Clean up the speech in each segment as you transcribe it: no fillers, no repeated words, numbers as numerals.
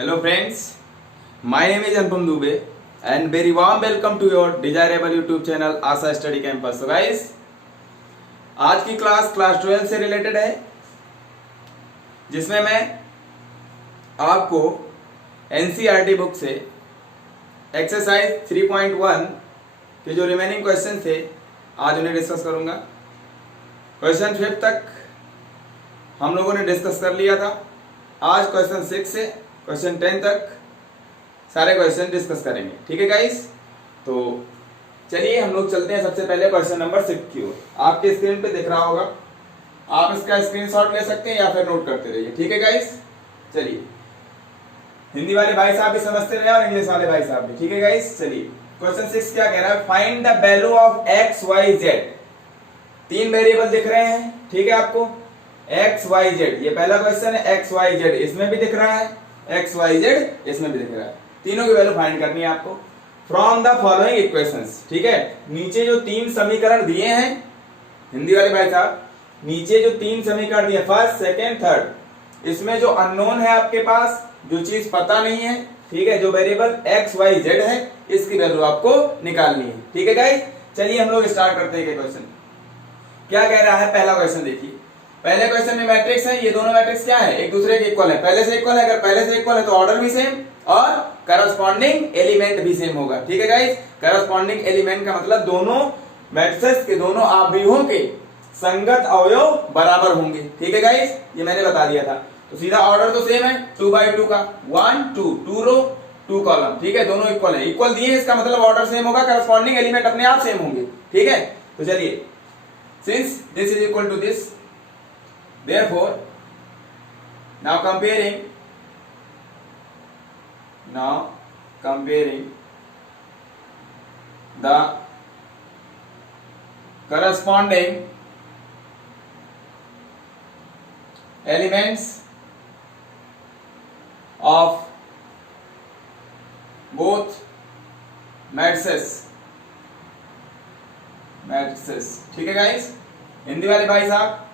Hello friends, my name is Anupam Dubey and very warm welcome to your desirable YouTube channel Asha study campus. So guys, आज की class 12 से related है, जिसमें मैं आपको NCERT book से exercise 3.1 के जो रिमेनिंग क्वेश्चन थे आज उन्हें डिस्कस करूंगा। क्वेश्चन 5 तक हम लोगों ने डिस्कस कर लिया था। आज क्वेश्चन 6 से क्वेश्चन 10 तक सारे क्वेश्चन डिस्कस करेंगे। ठीक है गाइस, तो चलिए हम लोग चलते हैं सबसे पहले क्वेश्चन नंबर 6 की ओर। आपके स्क्रीन पे दिख रहा होगा, आप इसका स्क्रीनशॉट ले सकते हैं या फिर नोट करते रहिए। ठीक है गाइस, चलिए हिंदी वाले भाई साहब भी समझते रहे और इंग्लिश वाले भाई साहब भी। ठीक है गाइस, चलिए क्वेश्चन 6 क्या कह रहा है, find the value of X Y Z. 3 variable दिख रहे हैं, ठीक है आपको, एक्स वाई जेड। ये पहला क्वेश्चन है, एक्स वाई जेड इसमें भी दिख रहा है, एक्स वाई जेड इसमें भी दिख रहा है। तीनों की वैल्यू फाइंड करनी है आपको फ्रॉम द फॉलोइंग इक्वेशंस। ठीक है, नीचे जो 3 समीकरण दिए हैं हिंदी वाले भाई साहब, नीचे जो 3 समीकरण दिए फर्स्ट सेकेंड थर्ड, इसमें जो अननोन है आपके पास, जो चीज पता नहीं है, ठीक है, जो वेरिएबल एक्स वाई जेड है, इसकी वैल्यू आपको निकालनी है। ठीक है गाइस, चलिए हम लोग स्टार्ट करते हैं। क्वेश्चन क्या कह रहा है, पहला क्वेश्चन देखिए। पहले क्वेश्चन में मैट्रिक्स है, ये दोनों मैट्रिक्स क्या है, एक दूसरे के इक्वल है, पहले से इक्वल है। अगर पहले से इक्वल है तो ऑर्डर भी सेम और करस्पॉन्डिंग एलिमेंट भी सेम होगा। ठीक है गाइस, करस्पॉन्डिंग एलिमेंट का मतलब दोनों मैट्रिक्स के दोनों आव्यूहों के संगत अवयव बराबर होंगे। ठीक है गाइस, ये मैंने बता दिया था। तो सीधा ऑर्डर तो सेम है, 2/2 का 1 2 2 रो 2 कॉलम। ठीक है, दोनों इक्वल है, इक्वल दिए, इसका मतलब ऑर्डर सेम होगा, करस्पॉन्डिंग एलिमेंट अपने आप सेम होंगे। ठीक है, तो चलिए, since this is equal to this, therefore now comparing the corresponding elements of both matrices। ठीक है गाइस, हिंदी वाले भाई साहब,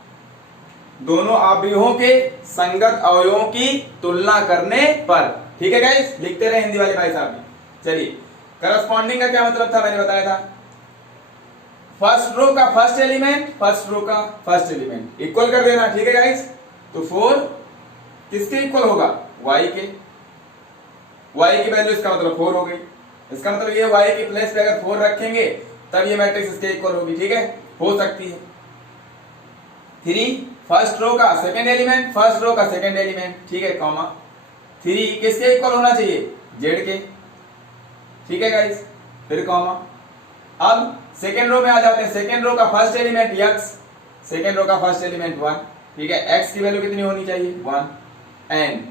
दोनों आव्यूहों के संगत अवयवों की तुलना करने पर। ठीक है गाइस, लिखते रहे हिंदी वाले भाई साहब भी। चलिए, करस्पॉन्डिंग का क्या मतलब था, मैंने बताया था, फर्स्ट रो का फर्स्ट एलिमेंट, फर्स्ट रो का फर्स्ट एलिमेंट इक्वल कर देना। ठीक है गाइस, तो 4 किसके इक्वल होगा, y के। y की वैल्यू इसका मतलब 4 हो गई। इसका मतलब ये y की प्लेस पे अगर 4 रखेंगे तब ये मैट्रिक्स इसके इक्वल होगी। ठीक है, हो सकती है। 3 फर्स्ट रो का सेकंड एलिमेंट, फर्स्ट रो का सेकंड एलिमेंट, ठीक है, कॉमा 3 किसके इक्वल होना चाहिए, जेड के। ठीक है गाइस, फिर कॉमा। अब सेकंड रो में आ जाते हैं, सेकंड रो का first element x, second row का फर्स्ट एलिमेंट 1। ठीक है, x की वैल्यू कितनी होनी चाहिए, 1 एंड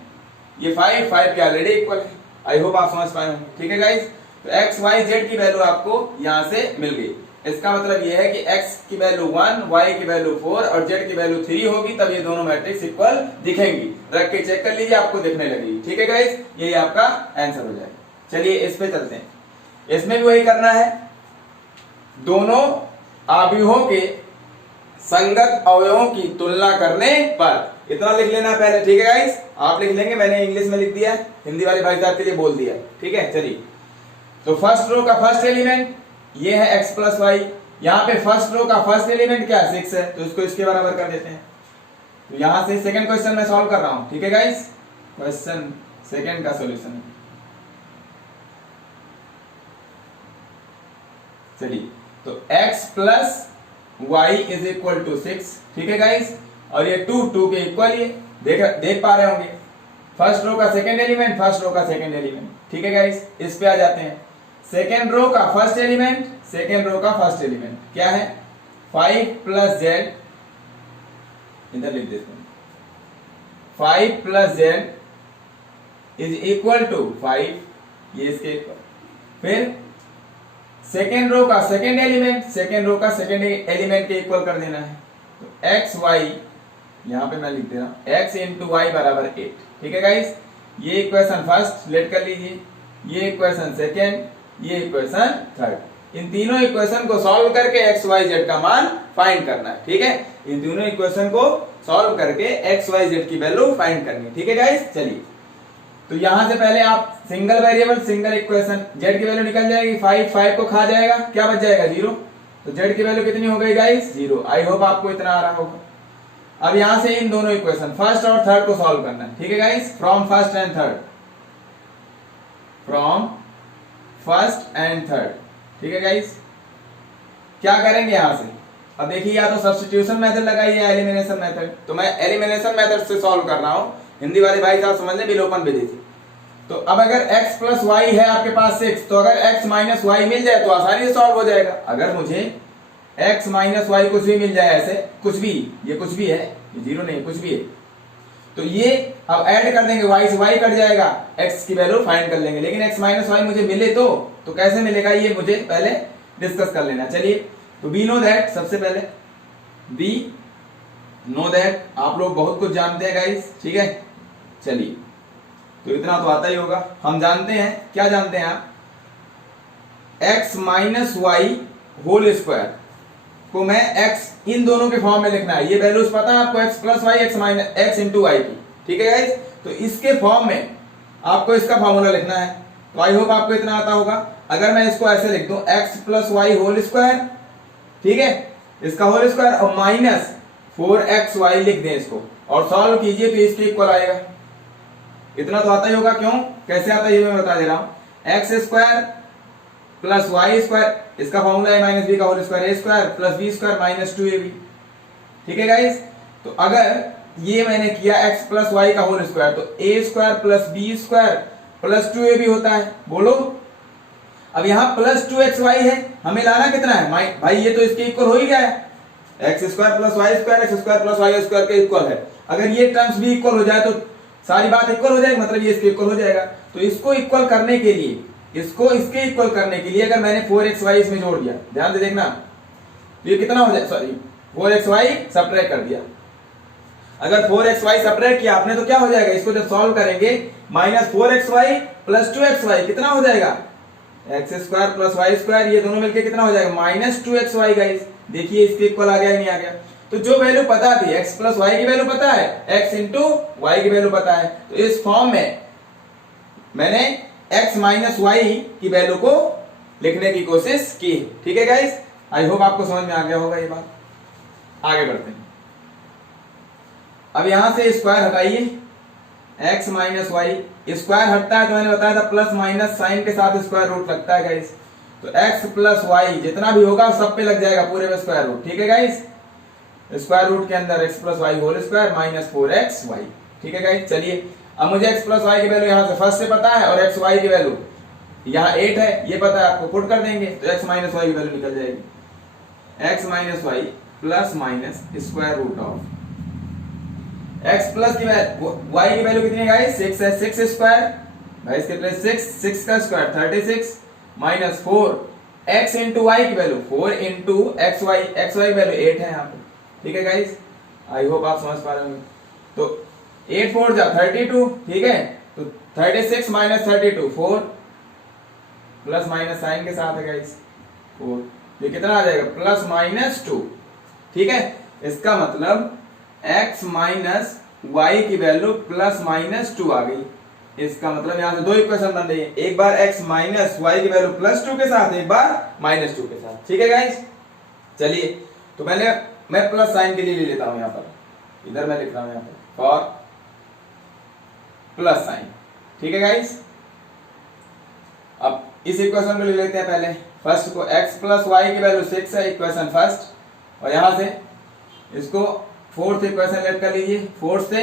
ये 5 के ऑलरेडी इक्वल है। आई होप आप समझ पाए होंगे। ठीक है गाइस, तो x y z की वैल्यू आपको यहां से मिल गई। इसका मतलब यह है कि x की वैल्यू 1, y की वैल्यू 4 और z की वैल्यू 3 होगी, तब ये दोनों मैट्रिक्स इक्वल दिखेंगी। रख के चेक कर लीजिए, आपको दिखने लगेगी। ठीक है गाइस, यही आपका आंसर हो जाएगा। चलिए इस पे चलते हैं, इसमें भी वही करना है, दोनों आव्यूहों के संगत अवयवों की तुलना करने पर। इतना लिख लेना पहले। ठीक है गाइस, आप लिख लेंगे, मैंने इंग्लिश में लिख दिया, हिंदी वाले भाई साहब के लिए बोल दिया। ठीक है, चलिए, तो फर्स्ट रो का फर्स्ट एलिमेंट ये है x प्लस वाई। यहाँ पे फर्स्ट रो का फर्स्ट एलिमेंट क्या है, 6 है, तो इसको इसके बराबर कर देते हैं। तो यहां से सेकंड क्वेश्चन मैं सॉल्व कर रहा हूं। ठीक है गाइस, क्वेश्चन सेकंड का सॉल्यूशन। चलिए, तो x plus Y is equal to 6। ठीक है गाइस, और ये 2 के इक्वल, ये देख पा रहे होंगे, फर्स्ट रो का सेकंड एलिमेंट, फर्स्ट रो का सेकंड एलिमेंट। ठीक है गाइस, इस पे आ जाते हैं, सेकेंड रो का फर्स्ट एलिमेंट, सेकेंड रो का फर्स्ट एलिमेंट क्या है, 5 प्लस जेड, इधर लिख देते हैं, 5 plus Z is equal to 5, ये इसके इक्वल। फिर सेकेंड रो का सेकेंड एलिमेंट, सेकेंड रो का सेकेंड एलिमेंट के इक्वल कर देना है। तो एक्स वाई, यहां पे मैं लिख दे रहा हूं, x इंटू वाई बराबर 8। ठीक है गाइस, ये इक्वेशन फर्स्ट लेट कर लीजिए, ये इक्वेशन सेकेंड, ये इक्वेशन थर्ड। इन तीनों इक्वेशन को सॉल्व करके एक्स वाई जेड का मान फाइंड करना है। ठीक है, इन तीनों इक्वेशन को सॉल्व करके एक्स वाई जेड की वैल्यू फाइंड करनी है। ठीक है गाइस, चलिए तो यहां से पहले आप single variable single equation, Z की वैल्यू निकल जाएगी 5, 5 को खा जाएगा, क्या बच जाएगा 0। तो जेड की वैल्यू कितनी हो गई गाइस 0। आई होप आपको इतना आ रहा होगा। अब यहां से इन दोनों इक्वेशन फर्स्ट और थर्ड को सॉल्व करना है, ठीक है guys, from first and third, from first and third, ठीक है गाइस। क्या करेंगे यहां से, अब देखिए या तो सब्स्टिट्यूशन मेथड लगाइए या एलिमिनेशन मेथड। तो मैं एलिमिनेशन मेथड से सॉल्व कर रहा हूं, हिंदी वाले भाई साहब समझ लें, विलोपन विधि से। तो अब अगर x प्लस वाई है आपके पास 6, तो अगर x माइनस वाई मिल जाए तो आसानी से सॉल्व हो जाएगा। अगर मुझे x माइनस वाई कुछ भी मिल जाए, ऐसे कुछ भी, ये कुछ भी है, ये 0 नहीं, कुछ भी है, तो ये अब ऐड कर देंगे, y से y कट जाएगा, x की वैल्यू फाइंड कर लेंगे। लेकिन x माइनस वाई मुझे मिले तो कैसे मिलेगा ये मुझे पहले डिस्कस कर लेना। चलिए, तो वी नो दैट, सबसे पहले वी नो दैट, आप लोग बहुत कुछ जानते हैं गाइस, ठीक है। चलिए, तो इतना तो आता ही होगा। हम जानते हैं, क्या जानते हैं आप, x minus Y whole square को मैं x इन दोनों के फॉर्म में लिखना है। ये वैल्यूज पता है आपको, x plus Y, x minus x into Y की, ठीक है गाइस। तो इसके फॉर्म में आपको इसका फॉर्मूला लिखना है। तो आई होप आपको इतना आता होगा। अगर मैं इसको ऐसे लिख दूं, x plus Y whole square, ठीक है, इसका होल स्क्वायर, और माइनस 4xy लिख दें इसको, और सॉल्व कीजिए तो इसके इक्वल आएगा। इतना तो आता ही होगा। क्यों, कैसे आता है ये मैं बता दे रहा हूं। X square plus Y square, इसका फॉर्मूला है माइनस बी का whole square, a square plus b square minus 2ab, ठीक है गाइस। तो अगर ये मैंने किया x प्लस वाई का होल स्क्वायर, तो a square plus b square plus 2ab होता है, बोलो। अब यहां प्लस 2xy है, हमें लाना कितना है भाई, ये तो इसके इक्वल हो ही गया है, X square plus Y square, X square plus Y square के इक्वल है। अगर ये टर्म्स भी इक्वल हो जाए तो सारी बात इक्वल हो जाएगी, मतलब ये इसके इक्वल हो जाएगा। तो इसको इक्वल करने के लिए, इसको इसके इक्वल करने के लिए अगर मैंने 4xy इसमें जोड़ दिया, ध्यान से देखना, तो ये कितना हो जाए, सॉरी 4xy सब्ट्रैक्ट कर दिया। अगर 4xy सब्ट्रैक्ट किया आपने तो क्या हो जाएगा, इसको जब सॉल्व करेंगे, माइनस 4xy प्लस 2xy कितना हो जाएगा, X square plus Y square, ये दोनों मिलके कितना हो जाएगा, माइनस 2xy गाइस। देखिए इसके इक्वल आ गया या नहीं आ गया। तो जो वैल्यू पता थी, x प्लस वाई की वैल्यू पता है, x इंटू वाई की वैल्यू पता है, तो इस फॉर्म में मैंने x माइनस वाई की वैल्यू को लिखने की कोशिश की, ठीक है गाइस। आई होप आपको समझ में आ गया होगा ये बात। आगे बढ़ते हैं। अब यहां से स्क्वायर हटाइए, x माइनस वाई, स्क्वायर हटता है तो मैंने बताया था प्लस माइनस साइन के साथ स्क्वायर रूट लगता है गाइस। तो x प्लस वाई जितना भी होगा सब पे लग जाएगा, पूरे में स्क्वायर रूट, ठीक है गाइस। स्क्वायर रूट के अंदर x plus Y whole square minus 4xy, ठीक है गाइस। चलिए, अब मुझे x प्लस वाई की वैल्यू यहां से फर्स्ट से पता है, और x वाई की वैल्यू यहाँ 8 है, ये पता है आपको, पुट कर देंगे तो x माइनस वाई की वैल्यू निकल जाएगी, x minus y plus minus square root of x plus की y की वैल्यू कितनी है गाइस, 6 है, 6 स्क्वायर भाई, इसके प्लस 6 का square 36 minus 4 x into Y की वैल्यू 4 इंटू xy की वैल्यू 8 है यहाँ पे, ठीक है गाइस। आई होप आप समझ पा रहे होंगे। तो 8 4 जा 32, ठीक है। तो 36 माइनस 32 4 प्लस माइनस साइन के साथ है गाइस 4, ये कितना आ जाएगा, प्लस माइनस 2, ठीक है। इसका मतलब x माइनस वाई की वैल्यू प्लस माइनस 2 आ गई। इसका मतलब यहां से दो इक्वेशन बन रही है, एक बार x माइनस वाई की वैल्यू प्लस 2 के साथ, एक बार माइनस 2 के साथ, ठीक है गाइस। चलिए, तो मैं प्लस साइन के लिए ले लेता हूं, यहां पर इधर मैं लिख रहा हूं यहां पर फॉर प्लस साइन, ठीक है गाइस। अब इस इक्वेशन को ले लेते हैं पहले, फर्स्ट को x प्लस वाई की वैल्यू 6 है, इक्वेशन फर्स्ट, और यहां से इसको फोर्थ इक्वेशन लेट कर लीजिए, फोर्थ से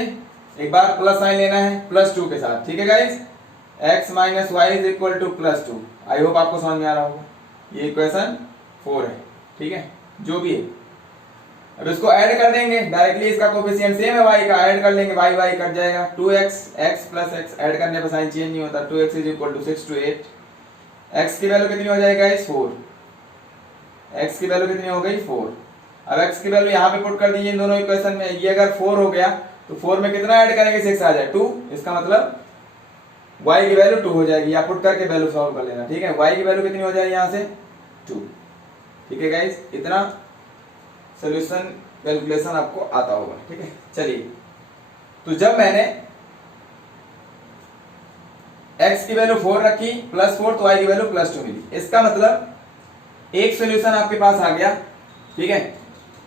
एक बार प्लस साइन लेना है प्लस 2 के साथ, ठीक है guys. x minus y is equal to plus 2। I hope आपको समझ में आ रहा होगा। ये इक्वेशन 4 है, ठीक है, जो भी है। अब इसको ऐड कर देंगे डायरेक्टली, इसका कोफिशिएंट सेम है y का, ऐड कर लेंगे, y कट जाएगा, 2x x plus x, add करने पर साइन चेंज नहीं होता, 2x is equal to 6 to 8। x की वैल्यू कितनी हो जाएगी गाइस, 4। x की वैल्यू कितनी हो गई, 4। अब x की वैल्यू यहाँ पे पुट कर दीजिए इन दोनों इक्वेशन में। ये अगर 4 हो गया तो 4 में कितना ऐड करेंगे, 6 आ जाए 2, इसका मतलब y की वैल्यू 2 हो जाएगी। या पुट करके वैल्यू सॉल्व कर लेना, ठीक है। y की वैल्यू कितनी हो जाएगी यहाँ से 2, ठीक है गाइस। इतना सोल्यूशन कैलकुलेशन आपको आता होगा, ठीक है। चलिए, तो जब मैंने x की वैल्यू 4 रखी +4 तो y की वैल्यू +2 मिली। इसका मतलब एक सॉल्यूशन आपके पास आ गया, ठीक है।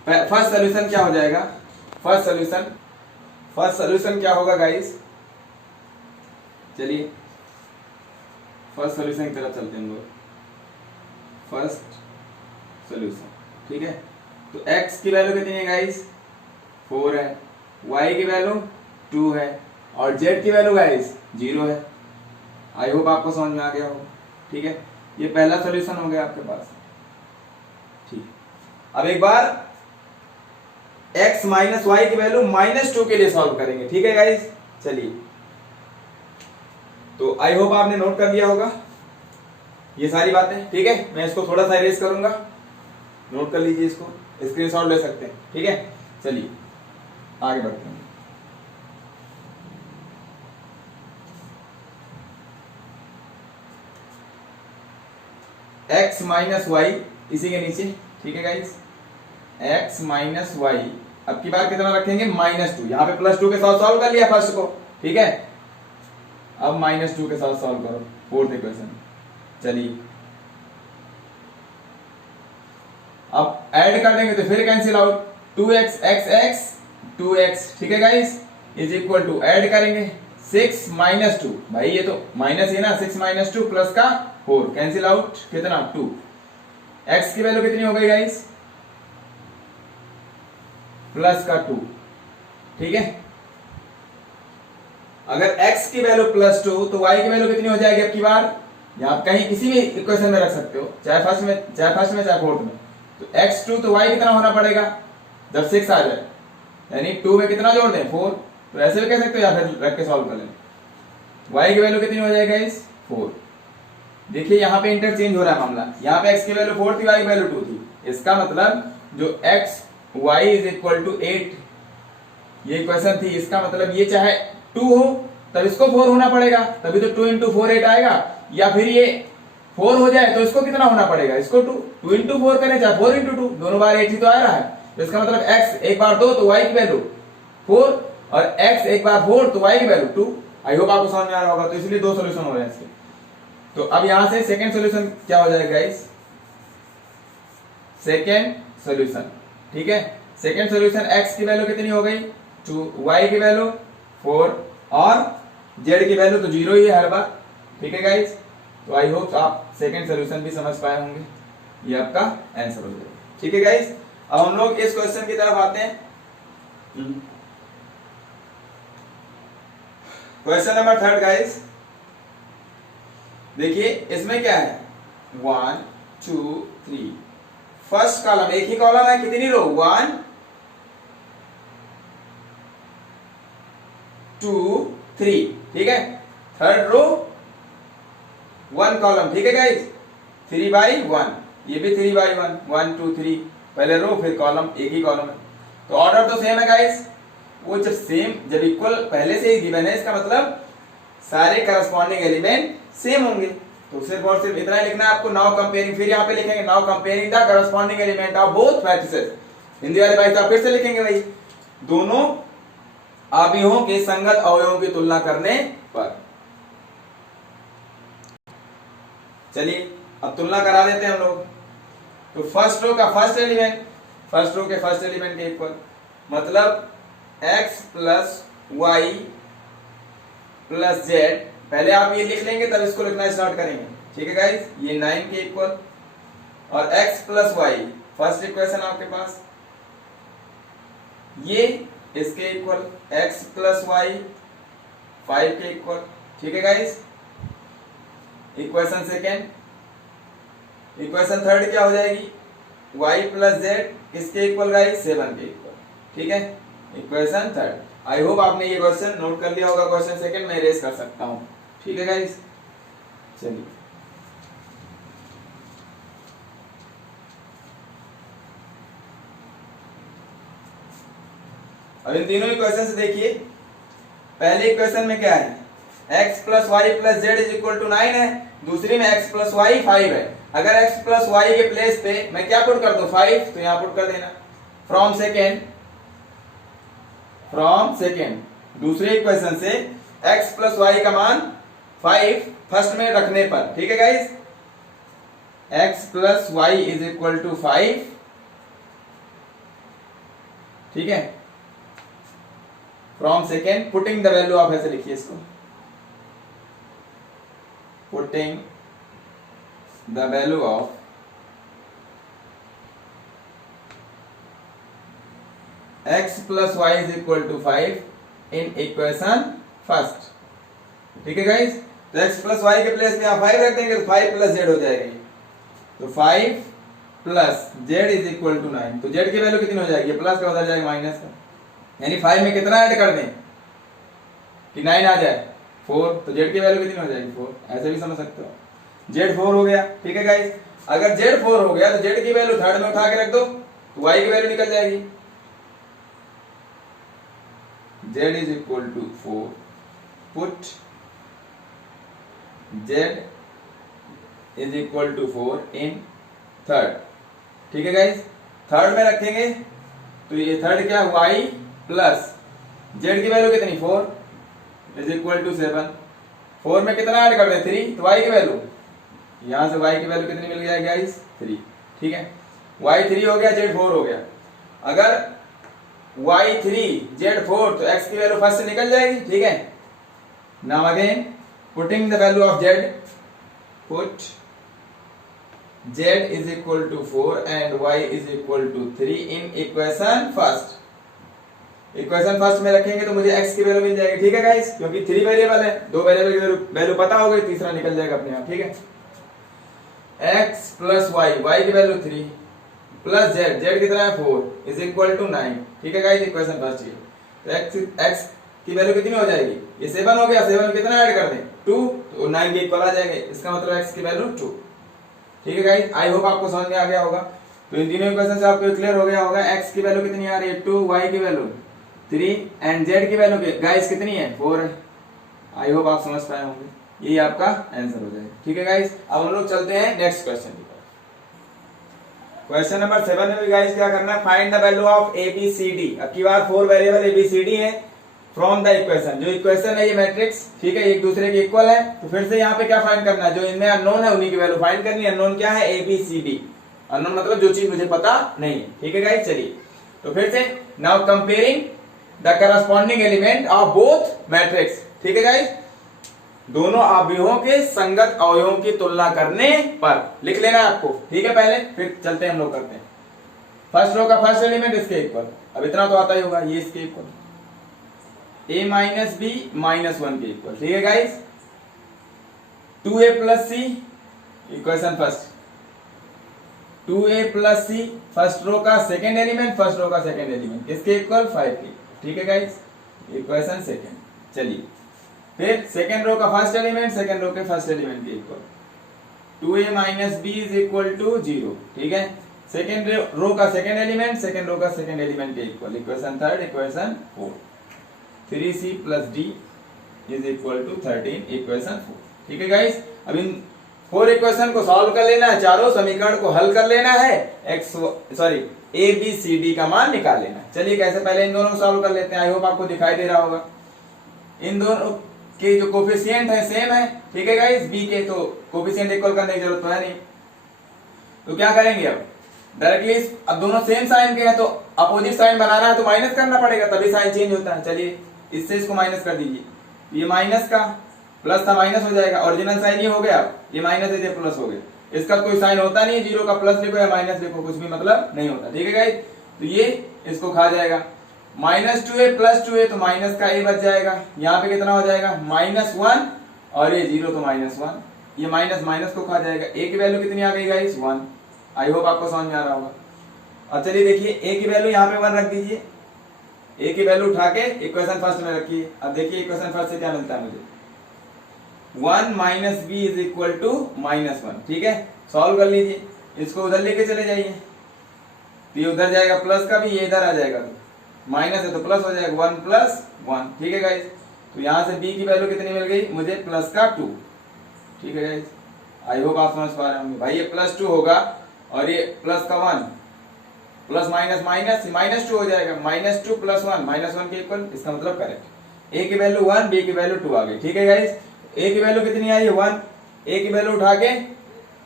फर्स्ट सॉल्यूशन क्या हो जाएगा, फर्स्ट सॉल्यूशन क्या होगा गाइस, चलिए फर्स्ट सॉल्यूशन की तरफ चलते हैं हम लोग। फर्स्ट सॉल्यूशन, ठीक है। तो x की वैल्यू कितनी है गाइस, 4 है, y की वैल्यू 2 है और z की वैल्यू गाइस 0 है। आई होप आपको समझ में आ गया हो, ठीक है। ये पहला सॉल्यूशन हो गया आपके पास, ठीक। अब एक बार x माइनस वाई की वैल्यू -2 के लिए सॉल्व करेंगे, ठीक है गाइस। चलिए, तो आई होप आपने नोट कर लिया होगा ये सारी बातें, ठीक है। मैं इसको थोड़ा सा इरेज करूंगा, नोट कर लीजिए, इसको स्क्रीनशॉट ले सकते हैं, ठीक है। चलिए आगे बढ़ते हैं। x माइनस वाई इसी के नीचे, ठीक है गाइस। x माइनस वाई अब की बार कितना रखेंगे, -2। यहाँ पे +2 के साथ सॉल्व कर लिया फर्स्ट को, ठीक है। अब -2 के साथ सॉल्व करो फोर्थ इक्वेशन। चलिए अब ऐड कर देंगे तो फिर cancel out, 2x x x 2x, ठीक है guys, is equal to add करेंगे 6 -2, भाई ये तो माइनस है ना, 6 - 2 प्लस का 4, कैंसिल आउट कितना 2। x की वैल्यू कितनी हो गई गाइस, प्लस का 2, ठीक है। अगर x की वैल्यू +2 तो y की वैल्यू कितनी हो जाएगी अब की बार, या आप कहीं किसी भी इक्वेशन में रख सकते हो, चाहे फर्स्ट में चाहे फोर्थ में। तो x2 तो y कितना होना पड़ेगा जब 6 आ जाए, यानी 2 में कितना जोड़ दें 4, तो ऐसे भी कह सकते हो या फिर रख के सॉल्व कर लें। y की वैल्यू कितनी हो जाएगी गाइस 4। देखिए यहाँ पे इंटरचेंज हो रहा है मामला, यहाँ पे x की वैल्यू 4 थी, y की वैल्यू 2 थी। इसका मतलब जो x y is equal to 8 ये इक्वेशन थी, इसका मतलब ये चाहे 2 हो तब इसको 4 होना पड़ेगा, तभी तो 2 × 4 8 आएगा। या फिर ये 4 हो जाए तो इसको कितना होना पड़ेगा, इसको 2 × 4 करें चाहे 4 × 2, दोनों बार 8 ही तो आ रहा है। तो इसका मतलब x एक बार 2 तो y की वैल्यू 4 और x एक बार 4 तो y की वैल्यू 2। आई होप आपको समझ में आ रहा होगा। तो इसलिए दो सॉल्यूशन हो रहे हैं इसके। तो अब यहां से सेकंड सॉल्यूशन क्या हो जाएगा गाइस, सेकंड सॉल्यूशन, ठीक है। सेकंड सॉल्यूशन x की वैल्यू कितनी हो गई 2, y की वैल्यू 4 और z की वैल्यू तो 0 ही है हर बार, ठीक है गाइस। तो आई होप आप सेकंड सॉल्यूशन भी समझ पाए होंगे, ये आपका आंसर हो जाएगा, ठीक है गाइस। अब हम लोग इस क्वेश्चन की तरफ आते हैं। क्वेश्चन नंबर 3 गाइस, देखिए इसमें क्या है 1 2 3, फर्स्ट कॉलम एक ही कॉलम है, कितनी रो 1 2 3, ठीक है। थर्ड रो 1 कॉलम, ठीक है गाइस, 3/1, ये भी 3/1, 1 2 3, पहले रो फिर कॉलम, एक ही कॉलम है। तो ऑर्डर तो सेम है गाइस, वो जब इक्वल पहले से ही गिवन है, इसका मतलब सारे करस्पॉन्डिंग एलिमेंट सेम होंगे। तो सिर्फ और सिर्फ इतना लिखना है आपको, नाउ कंपेयरिंग, फिर यहाँ पे लिखेंगे now comparing the corresponding element of both matrices. Hindi वाले भाई तो फिर से लिखेंगे भाई, दोनों अवयवों के संगत अवयवों की तुलना करने पर। चलिए अब तुलना करा देते हैं हम लोग। तो फर्स्ट रो का फर्स्ट एलिमेंट, फर्स्ट रो के फर्स्ट एलिमेंट के इक्वल, मतलब x plus y plus z, पहले आप ये लिख लेंगे तब इसको लिखना स्टार्ट करेंगे, ठीक है गाइस। ये 9 के इक्वल और x plus y first equation आपके पास, ये इसके इक्वल x प्लस वाई 5 के इक्वल, ठीक है guys. Equation second, equation third क्या हो जाएगी y प्लस जेड इसके इक्वल गाइस 7 के इक्वल, ठीक है। इक्वेशन थर्ड, आई होप आपने ये क्वेश्चन नोट कर लिया होगा। क्वेश्चन सेकंड में इरेज कर सकता हूं, ठीक है गाइस। चलिए अब इन तीनों इक्वेशन से देखिए, पहले इक्वेशन में क्या है x plus y plus Z is equal to 9 है, दूसरी में x प्लस वाई 5 है। अगर x प्लस वाई के प्लेस पे मैं क्या पुट कर दूं 5, तो यहां पुट कर देना। फ्रॉम सेकेंड दूसरे इक्वेशन से x प्लस वाई का मान 5 फर्स्ट में रखने पर, ठीक है guys, x plus Y is equal to 5, ठीक है, from second putting the value of, ऐसे लिखिए इसको, putting the value of x plus Y is equal to 5 in equation first, ठीक है गाइस। तो x प्लस वाई के प्लेस में आप 5 रख देंगे तो 5 प्लस जेड हो जाएगा, तो 5 plus Z is equal to 9। तो जेड की वैल्यू कितनी हो जाएगी, प्लस का बदल जाएगा माइनस का, यानी 5 में कितना ऐड कर दें कि 9 आ जाए, 4, तो जेड की वैल्यू कितनी हो जाएगी 4, ऐसे भी समझ सकते हो। जेड 4 हो गया, ठीक है गाइस। अगर जेड 4 हो गया तो जेड की वैल्यू थर्ड में उठा के रख दो तो वाई की वैल्यू निकल जाएगी, z is equal to 4, put z is equal to 4 in third, ठीक है गाइस। थर्ड में रखेंगे तो ये थर्ड क्या, y प्लस z की वैल्यू कितनी 4 इज इक्वल टू 7, 4 में कितना ऐड कर दें 3, तो y की वैल्यू, यहां से y की वैल्यू कितनी मिल गया गाइस 3, ठीक है, y 3 हो गया, z 4 हो गया। अगर y3 z4 तो x की वैल्यू फर्स्ट से निकल जाएगी, ठीक है। Now again putting the value of z, put z is equal to 4 and y is equal to 3 in equation first. Equation first में रखेंगे तो मुझे x की वैल्यू मिल जाएगी, ठीक है गाइस, क्योंकि 3 वेरिएबल है, 2 वेरिएबल की वैल्यू पता हो गई, तीसरा निकल जाएगा अपने आप, ठीक है। x प्लस y की वैल्यू 3 प्लस z कितना है 4 इज इक्वल टू 9, ठीक है गाइस, इक्वेशन फर्स्ट है। तो x की वैल्यू कितनी हो जाएगी, ये 7 हो गया, 7 में कितना ऐड कर दें 2, तो 9 के इक्वल आ जाएगा, इसका मतलब x की वैल्यू 2, ठीक है गाइस। आई होप आपको समझ में आ गया होगा। तो इन तीनों इक्वेशन से आपको क्लियर हो गया होगा, x की वैल्यू कितनी आ रही है 2, y की वैल्यू 3 एंड z की वैल्यू गाइस कितनी है 4 है। आई होप आप समझ पाए होंगे, यही आपका आंसर हो जाएगा, ठीक है गाइस। अब हम लोग चलते हैं नेक्स्ट क्वेश्चन की तरफ। क्वेश्चन नंबर 7 में भी गाइस क्या करना है, find the value of ABCD। अब की बार 4 वेरिएबल ABCD है फ्रॉम द इक्वेशन। जो इक्वेशन है ये मैट्रिक्स, ठीक है, एक दूसरे के इक्वल है, तो फिर से यहाँ पे क्या फाइंड करना है, जो इनमें अननोन है उन्हीं की वैल्यू फाइंड करनी है। अननोन क्या है, ABCD, अननोन मतलब जो चीज मुझे पता नहीं है, ठीक है गाइस। चलिए तो फिर से now comparing the corresponding element of both matrix, ठीक है गाइस, दोनों अवयवों के संगत अवयवों की तुलना करने पर लिख लेना है आपको, ठीक है, पहले फिर चलते हैं हम लोग करते हैं। फर्स्ट रो का फर्स्ट एलिमेंट इसके इक्वल, अब इतना तो आता ही होगा, ये इसके equal, a minus b minus 1 के इक्वल, ठीक है guys. 2a plus c equation first, 2a plus c first row का सेकेंड एलिमेंट, फर्स्ट रो का सेकेंड एलिमेंट किसके इक्वल 5 के, ठीक है गाइस, इक्वेशन सेकेंड। चलिए फिर सेकेंड रो का फर्स्ट एलिमेंट सेकेंड रो के फर्स्ट एलिमेंट के equal, 2a minus b is equal to 0, ठीक है। सेकेंड रो का सेकेंड एलिमेंट सेकेंड रो का सेकेंड एलिमेंट के equal, equation third, equation 4, 3c plus d is equal to 13, equation 4, ठीक है guys. अब इन 4 इक्वेशन को सॉल्व कर लेना है, चारों समीकरण को हल कर लेना है, ABCD का मान निकाल लेना है। चलिए कैसे, पहले इन दोनों को सॉल्व कर लेते हैं। आई होप आपको दिखाई दे रहा होगा, इन दोनों के जो कोफिशिएंट है सेम है, ठीक है गाइस, b के, तो कोफिशिएंट इक्वल करने की जरूरत तो है नहीं। तो क्या करेंगे अब डायरेक्टली, अब दोनों सेम साइन के हैं तो अपोजिट साइन बनाना है तो माइनस करना पड़ेगा, तभी साइन चेंज होता है। चलिए इससे इसको माइनस कर दीजिए, ये माइनस का प्लस था माइनस हो जाएगा, ओरिजिनल साइन ये हो गया, ये माइनस है ये प्लस हो गया। इसका कोई साइन होता नहीं, जीरो का प्लस लिखो या माइनस लिखो, कुछ भी मतलब नहीं होता, ठीक है गाइस। तो ये इसको खा जाएगा, माइनस 2a प्लस 2a, तो माइनस का a बच जाएगा, यहाँ पे कितना हो जाएगा -1 और ये 0 तो -1, ये माइनस माइनस को खा जाएगा। a की वैल्यू कितनी आ गई गाइस 1। आई होप आपको समझ में आ रहा होगा। अब चलिए देखिए a की वैल्यू यहाँ पे 1 रख दीजिए, a की वैल्यू उठा के इक्वेशन फर्स्ट में रखिए। अब देखिए इक्वेशन फर्स्ट से क्या मिलता है मुझे, 1 minus b is equal to -1, ठीक है। सॉल्व कर लीजिए, इसको उधर लेके चले जाइए, तो ये उधर जाएगा प्लस का भी, ये इधर आ जाएगा, तो माइनस है तो प्लस हो जाएगा, 1 प्लस 1, ठीक है गाइस। तो यहाँ से b की वैल्यू कितनी मिल गई मुझे, प्लस का 2, ठीक है गाइस। आई होप आप समझ पा रहे होंगे भाई, ये प्लस 2 होगा और ये प्लस का 1, प्लस माइनस माइनस -2 हो जाएगा, -2 + 1 -1 के इक्वल, इसका मतलब करेक्ट। a की वैल्यू 1 b की वैल्यू 2 आ गई, ठीक है गाइस। ए की वैल्यू कितनी आई 1, ए की वैल्यू उठा के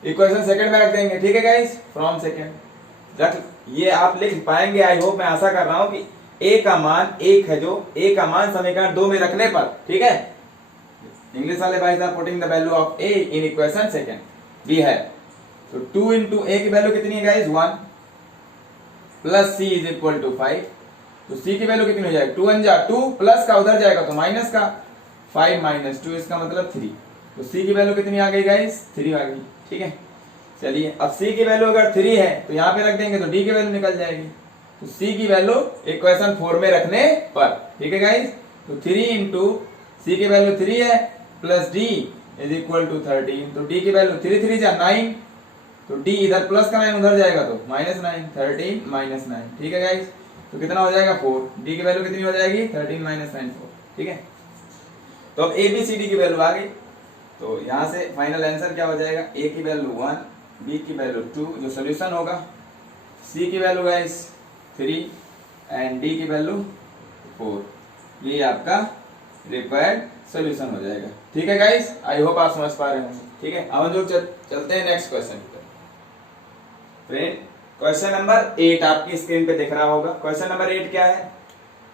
इक्वेशन सेकंड में रख देंगे। ठीक है गाइस, फ्रॉम सेकंड रख, ये आप लिख पाएंगे आई होप, मैं आशा कर रहा हूं कि ए का मान 1 है, जो ए का मान समीकरण 2 में रखने पर, ठीक है, इंग्लिश वाले भाई साहब putting the value of a in equation second b है। तो 2 इंटू ए की वैल्यू कितनी है guys 1 plus c is equal to 5। तो सी की वैल्यू कितनी हो जाएगी 2 1 जा 2 प्लस का उधर जाएगा तो माइनस का 5 माइनस 2 इसका मतलब 3। तो सी की वैल्यू कितनी आ गई गाइस 3 आ गई। ठीक है, चलिए अब सी की वैल्यू अगर 3 है तो यहाँ पे रख देंगे तो डी की वैल्यू निकल जाएगी। तो सी की वैल्यू इक्वेशन 4 में रखने पर, ठीक है गाइस, तो 3 इंटू सी की वैल्यू 3 है plus d is equal to 13। तो डी की वैल्यू 3 3 जा 9, तो डी इधर प्लस का 9 उधर जाएगा तो माइनस 9, 13 माइनस 9। ठीक है गाइस, तो कितना हो जाएगा 4। डी की वैल्यू कितनी हो जाएगी 13 माइनस 9 4। ठीक है, तो अब ए बी सी डी की वैल्यू आ गई। तो यहाँ से फाइनल आंसर क्या हो जाएगा, ए की वैल्यू 1, बी की वैल्यू 2 जो सोल्यूशन होगा, सी की वैल्यू गाइस 3 एंड डी की वैल्यू 4। ये आपका रिक्वायर्ड सोल्यूशन हो जाएगा। ठीक है गाइस, आई होप आप समझ पा रहे होंगे। ठीक है, अब हम लोग चलते हैं नेक्स्ट क्वेश्चन की तरफ। फ्रेंड, क्वेश्चन नंबर 8 आपकी स्क्रीन पे दिख रहा होगा। क्वेश्चन नंबर 8 क्या है,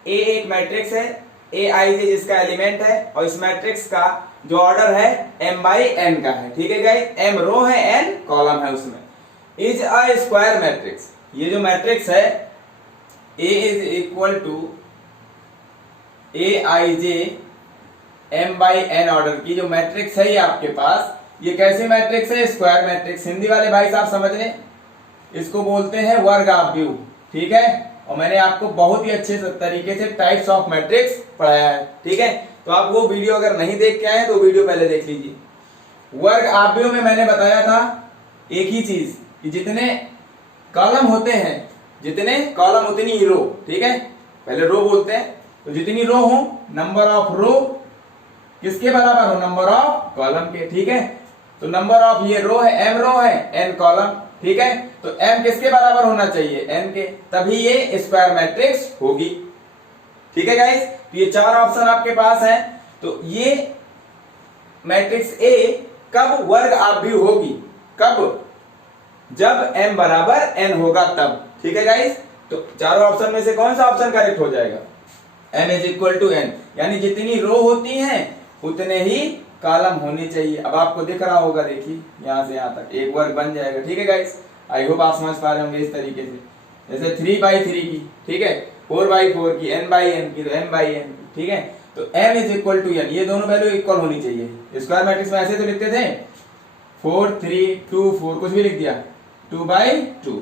ए एक मैट्रिक्स है ए आई जे जिसका एलिमेंट है और इस मैट्रिक्स का जो ऑर्डर है m बाई n का है। ठीक है गाइस, m रो है n कॉलम है उसमें। इज अ स्क्वायर मैट्रिक्स, ये जो मैट्रिक्स है A is equal to a i j m by n order की जो मैट्रिक्स है ये आपके पास, ये कैसी मैट्रिक्स है, स्क्वायर मैट्रिक्स। हिंदी वाले भाई साहब समझ लें, इसको बोलते हैं वर्ग आव्यूह। ठीक है, और मैंने आपको बहुत ही अच्छे तरीके से टाइप्स ऑफ मैट्रिक्स पढ़ाया है। ठीक है, तो आप वो वीडियो अगर नहीं देख के आए तो वीडियो पहले देख लीजिए। वर्ग आव्यूह में मैंने बताया था एक ही चीज कि जितने कॉलम होते हैं, जितने कॉलम उतनी ही रो। ठीक है, पहले रो बोलते हैं, तो जितनी रो हो नंबर ऑफ रो किसके बराबर हो, नंबर ऑफ कॉलम के। ठीक है, तो नंबर ऑफ ये रो है m रो है n कॉलम। ठीक है, तो m किसके बराबर होना चाहिए, n के, तभी ये स्क्वायर मैट्रिक्स होगी। ठीक है गाइस, तो ये 4 ऑप्शन आपके पास हैं। तो ये मैट्रिक्स A कब वर्ग आव्यूह होगी, कब, जब m बराबर n होगा तब। ठीक है गाइस, तो चारों ऑप्शन में से कौन सा ऑप्शन करेक्ट हो जाएगा, m is equal to n, यानी जितनी रो होती हैं उतने ही कॉलम होनी चाहिए। अब आपको दिख रहा होगा, देखिए यहां से यहां तक एक वर्ग बन जाएगा। ठीक है गाइस, आई होप आप समझ पा रहे होंगे इस तरीके से। जैसे 3 बाई 3 की, ठीक है, 4 बाई 4 की, n बाई n की, तो m बाई n की। ठीक है, तो m is equal to n, ये दोनों वैल्यू इक्वल होनी चाहिए। स्क्वायर मैट्रिक्स में ऐसे तो लिखते थे 4 3 2 4, कुछ भी लिख दिया 2 बाई 2।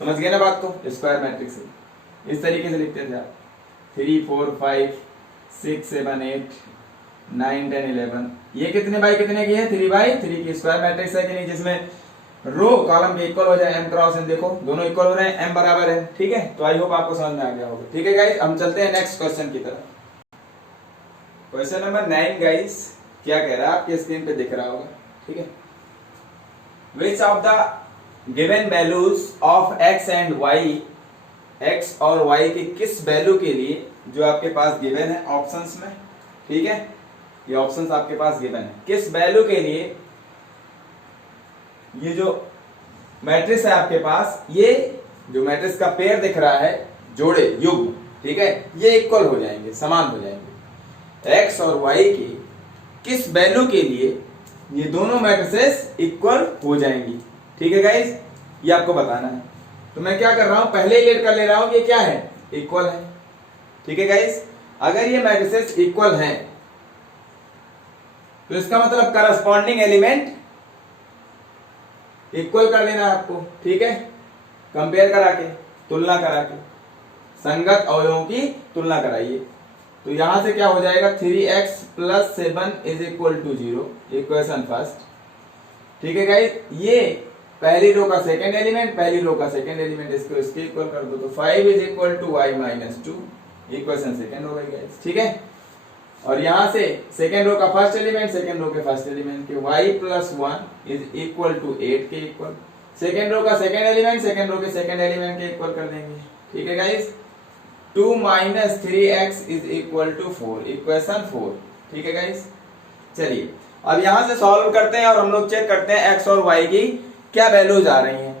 समझ गए ना बात को, स्क्वायर मैट्रिक्स से इस तरीके से लिखते थे आप। 3 4 5 6 7 8 9 10 11, ये कितने बाई कितने की है, 3 बाई 3 की स्क्वायर मैट्रिक्स है कि नहीं, जिसमें रो कॉलम के इक्वल हो जाए, m क्रॉस n, देखो दोनों इक्वल हो रहे हैं, m बराबर है। ठीक है, तो आई होप आपको समझ में आ गया होगा। ठीक है गाइस, हम चलते हैं नेक्स्ट क्वेश्चन की तरफ। क्वेश्चन नंबर 9 गाइस क्या कह रहा है, आपके स्क्रीन पे दिख रहा होगा। ठीक है, which of the given values of x and y, x और y की किस वैल्यू के लिए, जो आपके पास गिवन है ऑप्शंस में। ठीक है, ये ऑप्शंस आपके पास गिवन है, किस वैल्यू के लिए ये जो मैट्रिक्स है आपके पास, ये जो मैट्रिक्स का पेयर दिख रहा है, जोड़े युग्म, ठीक है, ये इक्वल हो जाएंगे, समान हो जाएंगे। x और y की किस वैल्यू के लिए ये दोनों मैट्रिसेस इक्वल हो जाएंगी। ठीक है गाइस, ये आपको बताना है। तो मैं क्या कर रहा हूं, पहले ही लेट कर ले रहा हूं कि क्या है, इक्वल है। ठीक है गाइस, अगर ये मैट्रिसेस इक्वल हैं तो इसका मतलब करस्पॉन्डिंग एलिमेंट इक्वल कर लेना आपको। ठीक है, कंपेयर करा के, तुलना करा के, संगत अवयवों की तुलना कराइए। तो यहां से क्या हो जाएगा, 3x plus 7 is equal to 0, equation first. ठीक है गाइस, ये पहली रो का सेकंड एलिमेंट, पहली रो का सेकंड एलिमेंट, इसको इसके इक्वल कर दो, तो 5 is equal to y minus 2, equation second हो गई गाइस। ठीक है, और यहां से सेकेंड रो का फर्स्ट एलिमेंट, सेकेंड रो के फर्स्ट एलिमेंट के y plus 1 is equal to 8 के इक्वल, सेकेंड रो का सेकेंड एलिमेंट, सेकेंड रो के सेकेंड एलिमेंट के इक्वल कर देंगे। ठीक है guys, 2 minus 3x is equal to 4, equation 4। ठीक है गाइस, चलिए अब यहाँ से सॉल्व करते हैं और हम लोग चेक करते हैं एक्स और वाई की क्या वैल्यूज आ रही हैं।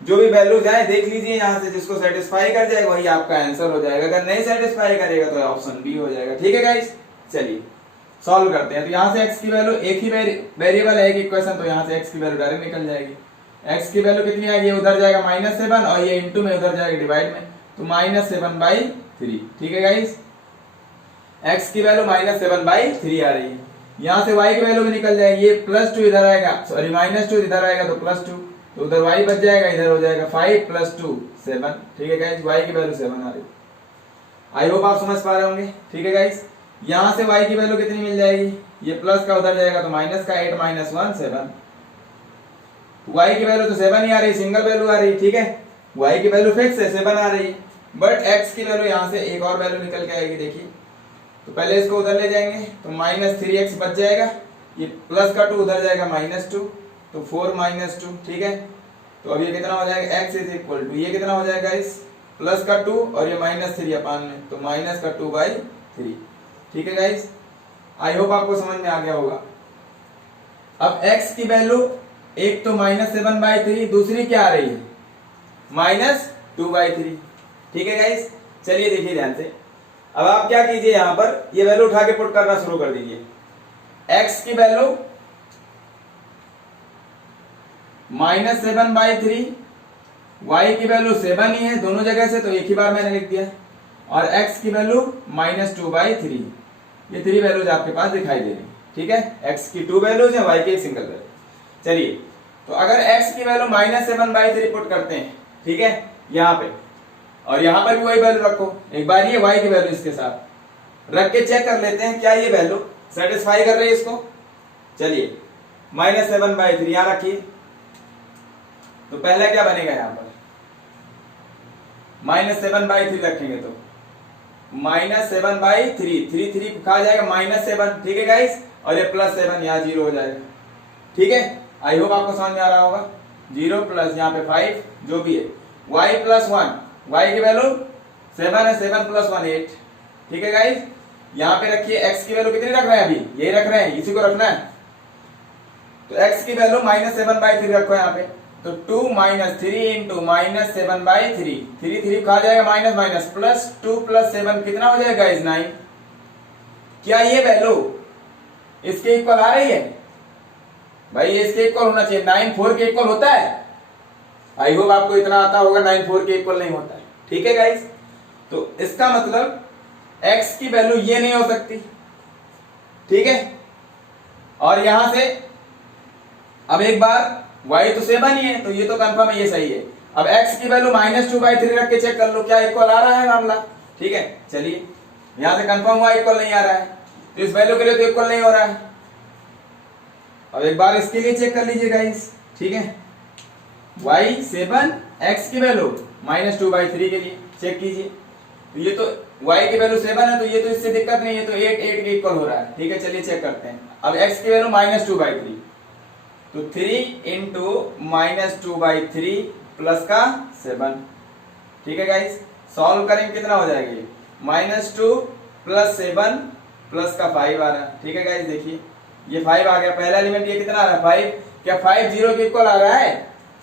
जो भी वैल्यूज आए देख लीजिए यहाँ से, जिसको सेटिस्फाई कर जाएगा वही आपका आंसर हो जाएगा, अगर नहीं सेटिस्फाई करेगा तो ऑप्शन बी हो जाएगा। ठीक है गाइस, चलिए सॉल्व करते हैं। तो यहाँ से x की वैल्यू, एक ही वेरिएबल है एक इक्वेशन, तो यहाँ से x की वैल्यू डायरेक्ट निकल जाएगी। x की वैल्यू कितनी आएगी, उधर जाएगा -7 और ये इंटू में उधर जाएगा डिवाइड में, तो -7/3। ठीक है गाइस, x की वैल्यू -7/3 आ रही है। यहाँ से y की वैल्यू भी निकल जाएगी, ये +2 इधर आएगा, सॉरी -2 इधर आएगा तो +2, तो उधर y बच जाएगा, इधर हो जाएगा 5 + 2 7। ठीक है गाइस, y की वैल्यू 7 आ रही है। आई होप आप समझ पा रहे होंगे। ठीक है गाइस, यहाँ से y की वैल्यू कितनी मिल जाएगी, ये प्लस का उधर जाएगा तो माइनस का 8 - 1 7। y की वैल्यू तो 7 ही आ रही है, सिंगल वैल्यू आ रही है। ठीक है, y की वैल्यू फिक्स है 7 आ रही है, बट x की वैल्यू यहाँ से एक और वैल्यू निकल के आएगी। देखिए, तो पहले इसको उधर ले जाएंगे तो -3x बच जाएगा, ये प्लस का 2 उधर जाएगा -2, तो 4 - 2। ठीक है, तो अब ये कितना हो जाएगा, x = ये कितना हो जाएगा इस प्लस का 2 और ये -3 अपान में, तो -2/3। ठीक है गाइस, आई होप आपको समझ में आ गया होगा। अब x की वैल्यू एक तो -7/3, दूसरी क्या आ रही है -2/3। ठीक है गाइस, चलिए देखिए ध्यान से। अब आप क्या कीजिए, यहां पर ये वैल्यू उठा के पुट करना शुरू कर दीजिए। x की वैल्यू -7/3, y की वैल्यू 7 ही है दोनों जगह से, तो एक ही बार मैंने लिख दिया, और x की वैल्यू -2/3। ये 3 वैल्यूज आपके पास दिखाई दे रही। ठीक है, x की 2 वैल्यूज है, y की एक सिंगल वैल्यू। चलिए, तो अगर x की वैल्यू -7/3 पुट करते हैं, ठीक है, यहाँ पे, और यहाँ पर भी वही वैल्यू रखो, एक बार ये y की वैल्यू इसके साथ रख के चेक कर लेते हैं क्या ये वैल्यू सेटिस्फाई कर रही है इसको। चलिए, -7/3 यहाँ रखिए, तो पहला क्या बनेगा, यहाँ पर -7/3 रखेंगे तो -7/3, 3 कहा जाएगा -7। ठीक है गाइस, और ये +7 यहाँ 0 हो जाएगा। ठीक है, आई होप आपको समझ में आ रहा होगा। 0 प्लस यहाँ पे 5 जो भी है, y + 1, y की वैल्यू 7 है, 7 + 1 8। ठीक है गाइस, यहाँ पे रखिए x की वैल्यू कितनी रख रहे हैं, अभी यही रख रहे हैं, इसी को रखना है, तो x की वैल्यू -7/3 रखो यहाँ पे, तो 2 - 3 × -7/3, 3 कहा जाएगा माइनस, प्लस 2 + 7 कितना हो जाएगा इस 9। क्या ये वैल्यू इसके इक्वल आ रही है, भाई ये इसके इक्वल होना चाहिए। 9 4 के इक्वल होता है, आई होप आपको इतना आता होगा, 9 4 के इक्वल नहीं होता है। ठीक है गाइस, तो इसका मतलब x की वैल्यू ये नहीं हो सकती। ठीक है, और यहां से अब एक बार y तो 7 ही है, तो ये तो कंफर्म है, ये सही है। अब x की वैल्यू -2/3 रख के चेक कर लो क्या इक्वल आ रहा है मामला। ठीक है, चलिए यहां से कंफर्म हुआ इक्वल नहीं आ रहा है, तो इस वैल्यू के लिए तो इक्वल नहीं हो रहा है। अब एक बार इसके लिए चेक कर लीजिए गाइस। ठीक है, y 7, x की वैल्यू -2/3 के लिए चेक कीजिए, तो ये तो y की वैल्यू 7 है, तो ये तो इससे दिक्कत नहीं है, तो 8 8 के इक्वल हो रहा है। ठीक है, चलिए चेक करते हैं। अब x की वैल्यू -2/3, तो 3 × -2/3 प्लस का 7। ठीक है गाइस, सॉल्व करेंगे कितना हो जाएगा ये, -2 + 7 प्लस का 5 आ रहा है। ठीक है गाइस, देखिए ये 5 आ गया, पहला एलिमेंट ये कितना आ रहा है 5। क्या 5 0 के इक्वल आ रहा है,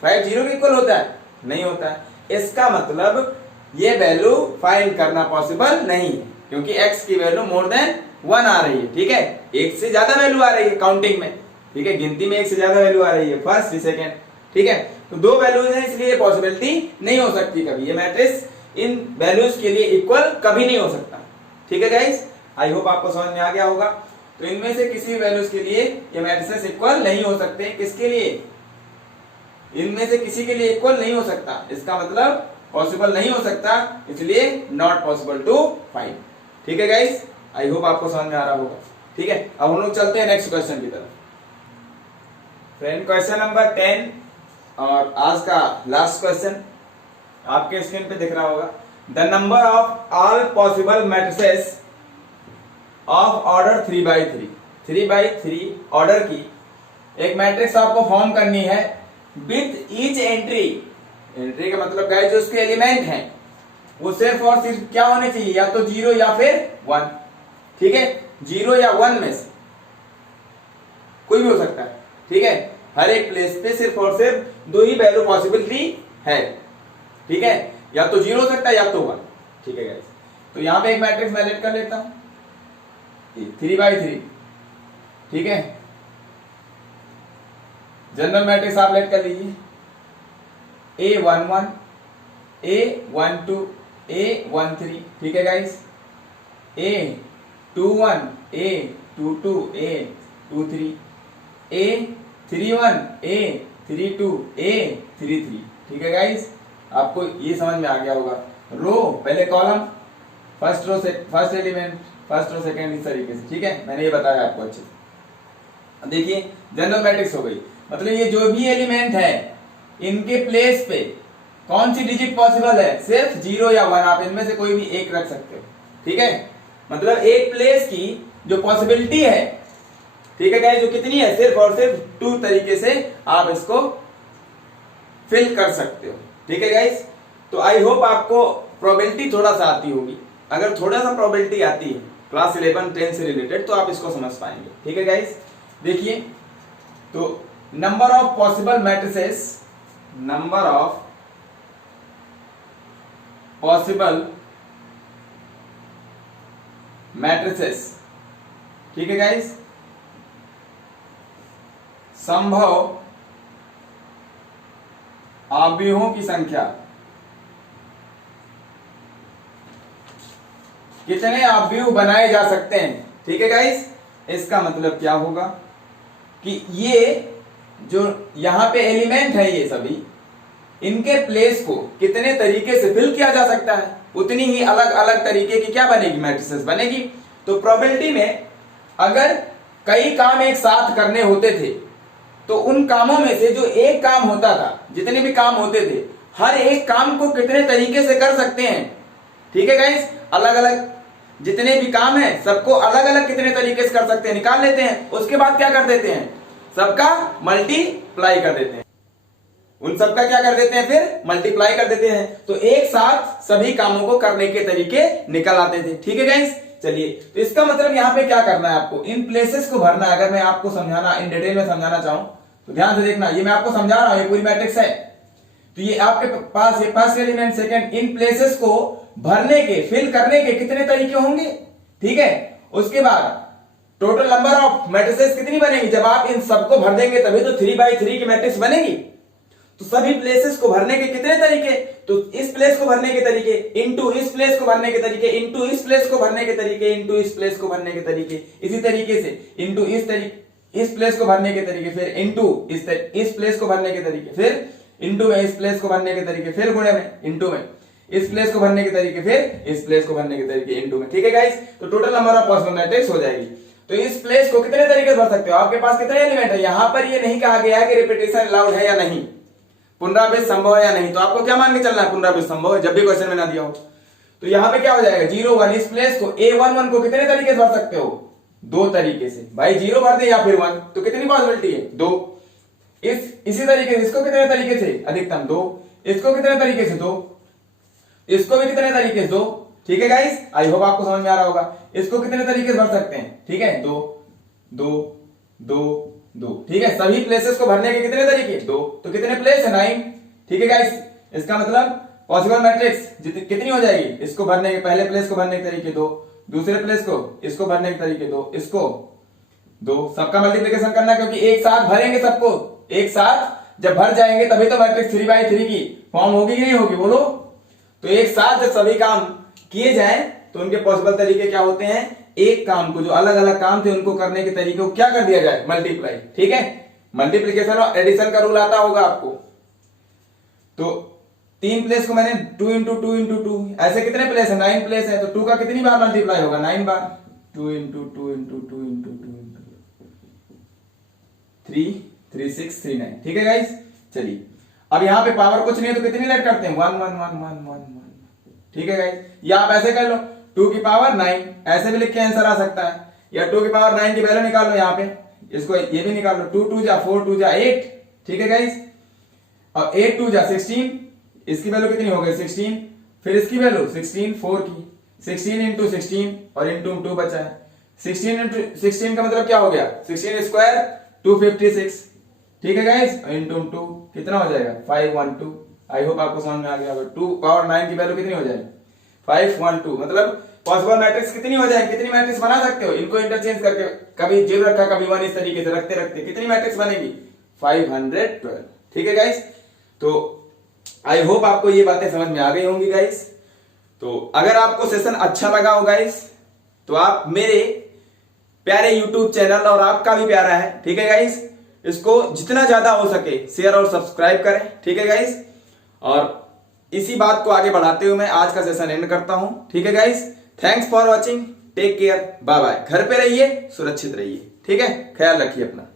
5 0 के इक्वल होता है, नहीं होता है। इसका मतलब ये वैल्यू फाइंड करना पॉसिबल नहीं है, क्योंकि x की वैल्यू मोर देन 1 आ रही है। ठीक है, एक से ज्यादा वैल्यू आ रही है काउंटिंग में। ठीक है, गिनती में एक से ज्यादा वैल्यू आ रही है, फर्स्ट सेकंड। ठीक है, तो 2 वैल्यूज हैं, इसलिए पॉसिबिलिटी नहीं हो सकती कभी, ये मैट्रिक्स इन वैल्यूज के लिए इक्वल कभी नहीं हो सकता। ठीक है गाइस, आई होप आपको समझ में आ गया होगा। तो इनमें से किसी भी वैल्यूज के लिए ये मैट्रिसेस इक्वल नहीं हो सकते। किसके लिए, इनमें से किसी के लिए इक्वल नहीं हो सकता, इसका मतलब पॉसिबल नहीं हो सकता, इसलिए नॉट पॉसिबल टू फाइंड। ठीक है गाइस, आई होप आपको समझ में आ रहा होगा। ठीक है, अब हम लोग चलते हैं नेक्स्ट क्वेश्चन की तरफ। फ्रेंड, क्वेश्चन नंबर 10 और आज का लास्ट क्वेश्चन आपके स्क्रीन पे दिख रहा होगा। The number of all possible matrices of order 3/3, 3/3 order की एक मैट्रिक्स आपको फॉर्म करनी है विथ ईच एंट्री। एंट्री का मतलब गाइस जो उसके एलिमेंट हैं वो सिर्फ और सिर्फ क्या होने चाहिए, या तो 0 या फिर 1। ठीक है, 0 या 1 में से कोई भी हो सकता है, ठीक है। हर एक प्लेस पे सिर्फ और सिर्फ दो ही वैल्यू पॉसिबिलिटी है, ठीक है, या तो 0 हो सकता है या तो 1, ठीक है गाइस। तो यहां पे एक मैट्रिक्स मैं लेट कर लेता हूं 3/3, ठीक है। जनरल मैट्रिक्स आप लेट कर लीजिए A11 A12 A13, ठीक है guys. A21 A22 A23 A31 A32 A33, ठीक है गाइस। आपको ये समझ में आ गया होगा। रो पहले कॉलम, फर्स्ट रो से first element, first row second, इस तरीके से, ठीक है। मैंने ये बताया आपको अच्छे से। देखिए जनरल मैट्रिक्स हो गई, मतलब ये जो भी एलिमेंट है इनके प्लेस पे कौन सी डिजिट पॉसिबल है, सिर्फ 0 या 1, आप इनमें से कोई भी एक रख सकते हो, ठीक है। मतलब एक प्लेस की जो पॉसिबिलिटी है, ठीक है गाइस, जो कितनी है, सिर्फ और सिर्फ 2 तरीके से आप इसको फिल कर सकते हो, ठीक है गाइस। तो आई होप आपको प्रोबेबिलिटी थोड़ा सा आती होगी। अगर थोड़ा सा प्रोबेबिलिटी आती है क्लास 11 10 से रिलेटेड तो आप इसको समझ पाएंगे, ठीक है गाइस। देखिए तो number of possible matrices, number of possible matrices, ठीक है गाइस, संभव अवयवों की संख्या, कितने अवयव बनाए जा सकते हैं, ठीक है गाइस। इसका मतलब क्या होगा कि ये जो यहां पे एलिमेंट है ये सभी, इनके प्लेस को कितने तरीके से फिल किया जा सकता है, उतनी ही अलग अलग तरीके की क्या बनेगी, मैट्रिसेस बनेगी। तो प्रोबेबिलिटी में अगर कई काम एक साथ करने होते थे तो उन कामों में से जो एक काम होता था, जितने भी काम होते थे, हर एक काम को कितने तरीके से कर सकते हैं, ठीक है गाइस। अलग अलग जितने भी काम है सबको अलग अलग कितने तरीके से कर सकते हैं, निकाल लेते हैं। उसके बाद क्या कर देते हैं, सबका मल्टीप्लाई कर देते हैं, उन सबका क्या कर देते हैं, फिर मल्टीप्लाई कर देते हैं। तो एक साथ सभी कामों को करने के तरीके निकल आते थे, ठीक है गाइस। चलिए तो इसका मतलब यहाँ पे क्या करना है, आपको इन प्लेसेस को भरना है। अगर मैं आपको समझाना, इन डिटेल में समझाना चाहूं तो ध्यान से देखना, ये मैं आपको समझा रहा हूं, ये पूरी मैट्रिक्स है। तो ये आपके पास ये first element, second, in places को भरने के, फिल करने के कितने तरीके होंगे, ठीक है। उसके बाद टोटल नंबर ऑफ मैट्रिसेस कितनी बनेगी, जब आप इन सबको भर देंगे तभी तो 3/3 की मैट्रिक्स बनेगी। तो सभी प्लेसेस को भरने के कितने तरीके, तो इस प्लेस को भरने के तरीके, इनटू इस प्लेस को भरने के तरीके, इनटू इस प्लेस को भरने के तरीके, इनटू इस प्लेस को भरने के तरीके, इसी तरीके से इनटू इस प्लेस को भरने के तरीके, फिर इनटू इस प्लेस को भरने के तरीके, फिर इनटू में इस प्लेस को भरने के तरीके, फिर गुणे में इनटू में इस प्लेस को भरने के तरीके, फिर इस प्लेस को भरने के तरीके, इनटू में, ठीक है गाइस। तो total number of possible matrix हो जाएगी। तो इस प्लेस को कितने तरीके से भर सकते हो, आपके पास कितने एलिमेंट है। यहां पर ये नहीं कहा गया है कि रिपीटेशन अलाउड है या नहीं, पुनरावृत्ति संभव है या नहीं। तो आपको क्या मान के चलना है, पुनरावृत्ति संभव है, जब भी क्वेश्चन में ना दिया हो। तो यहां पे क्या हो जाएगा, 0 1, इस प्लेस को A11 को कितने तरीके से भर सकते हो, 2 तरीके से। भाई 0 भर दे या फिर 1, तो कितनी पॉसिबिलिटी है, 2। इसी तरीके से इसको कितने तरीके से, अधिकतम 2। इसको कितने तरीके से, 2। इसको भी कितने तरीके से, 2, ठीक है गाइस। आई होप आपको समझ में आ रहा होगा। इसको कितने तरीके से भर सकते हैं, ठीक है, 2 2 2 2, ठीक है। सभी प्लेसेस को भरने के कितने तरीके, 2। तो कितने प्लेस है, 9, ठीक है गाइस। इसका मतलब पॉसिबल मैट्रिक्स कितनी हो जाएगी, इसको भरने के, पहले प्लेस को भरने के तरीके 2, दूसरे प्लेस को इसको भरने के तरीके 2, इसको 2, सबका मल्टीप्लिकेशन करना, क्योंकि एक साथ भरेंगे सबको, एक साथ जब भर जाएंगे तभी तो मैट्रिक्स 3/3 की फॉर्म होगी कि नहीं होगी, बोलो। तो एक साथ जब सभी काम किए जाएं तो उनके पॉसिबल तरीके क्या होते हैं, एक काम को, जो अलग अलग काम थे उनको करने के तरीके को क्या कर दिया जाए, मल्टीप्लाई, ठीक है। मल्टीप्लिकेशन और एडिशन का रूल आता होगा आपको। तो 3 प्लेस को मैंने 2 × 2 × 2, ऐसे कितने प्लेस है, 9 प्लेस है। तो 2 का कितनी बार मल्टीप्लाई होगा, 9 बार। 2 × 2 × 2 × 2 3 3 6 3 9, ठीक है गाइस। चलिए अब यहां पे पावर कुछ नहीं है तो कितनी लेट करते हैं, 1 1 1 1 1 1, ठीक है गाइस। या आप ऐसे कर लो 2 की पावर 9, ऐसे भी लिख के आंसर आ सकता है, या 2 की पावर 9 की वैल्यू निकाल लो यहाँ पे, इसको ये भी निकाल लो, 2 2 जा 4 2 जा 8, ठीक है गाइस। और 8 2 जा 16, इसकी वैल्यू कितनी हो गई, 16। फिर इसकी वैल्यू 16 4 की, 16 × 16 और इंटू 2 बचा है। 16 × 16 का मतलब क्या हो गया, 16 स्क्वायर 256, ठीक है गाइस, इंटू 2 कितना हो जाएगा 512। आई होप आपको समझ में आ गया होगा। 2 पावर 9 की वैल्यू कितनी हो जाएगी 512, मतलब पॉसिबल मैट्रिक्स कितनी हो जाएगी, कितनी मैट्रिक्स बना सकते हो इनको इंटरचेंज करके, कभी 0 रखा कभी 1, इस तरीके से रखते रखते कितनी मैट्रिक्स बनेगी 512। ठीक है गाइस, तो आई होप आपको ये बातें समझ में आ गई होंगी गाइस। तो अगर आपको सेशन अच्छा लगा हो गाइस तो आप मेरे प्यारे यूट्यूब चैनल और आपका भी प्यारा है, ठीक है गाइस, इसको जितना ज्यादा हो सके शेयर और सब्सक्राइब करें, ठीक है गाइस। और इसी बात को आगे बढ़ाते हुए मैं आज का सेशन एंड करता हूं, ठीक है guys. Thanks for watching, take care, bye bye. घर पे रहिए, सुरक्षित रहिए, ठीक है, ख्याल रखिए अपना।